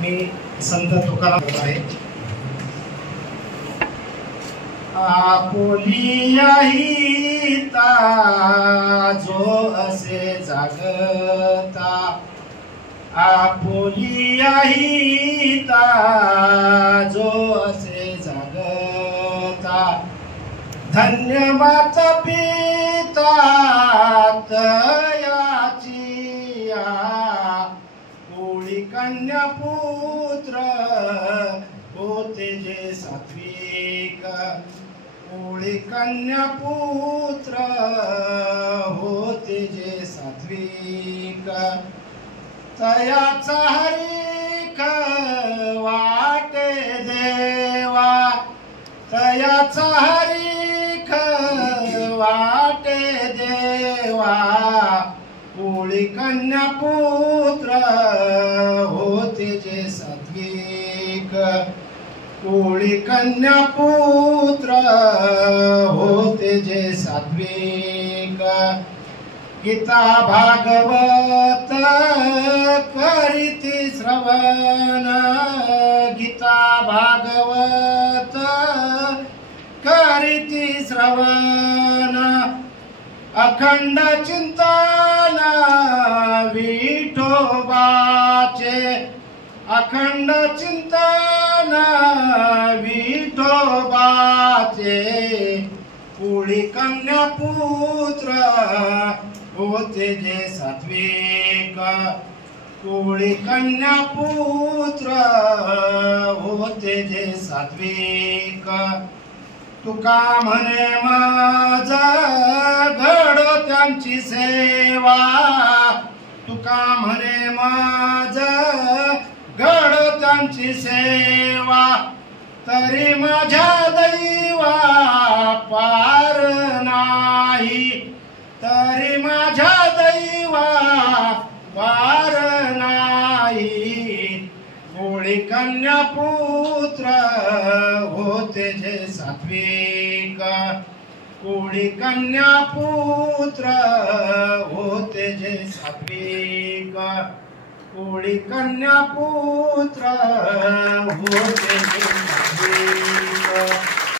मी संत तुकाराम आहे। आपुलिया हिता जो असे जागता, आपुलिया हिता जो असे जागता, धन्य माता पिता तयाचिया, कोळी कन्या पुत्र होते जे सात्विक, कोळी कन्या पुत्र होते जे सात्विक, तयाचा हरिख वाटे देवा, तयाचा हरिख वाटे देवा, कोळी कन्या पुत्र होते जे सात्विक, कोळी कन्या पुत्र होते जे सात्विक, गीता भागवत करीती श्रवण, गीता भागवत करीती श्रवण, अखंड चिंतन विठोबाचे, अखंड चिंतन विठोबाचे, कोळी कन्या पुत्र होते जे सात्विक, कोळी कन्या पुत्र होते जे सात्विक, तुका म्हणे माझा घडो त्यांची सेवा, तुका म्हणे माझा घडो त्यांची सेवा, तरी माझ्या दैवा पार नाही, तरी माझ्या दैवा पार नाही, कोळी कन्या पुत्र होते जे सात्विक, कोळी कन्या पुत्र होते जे सात्विक, कोळी कन्या पुत्र होते जे सात्विक।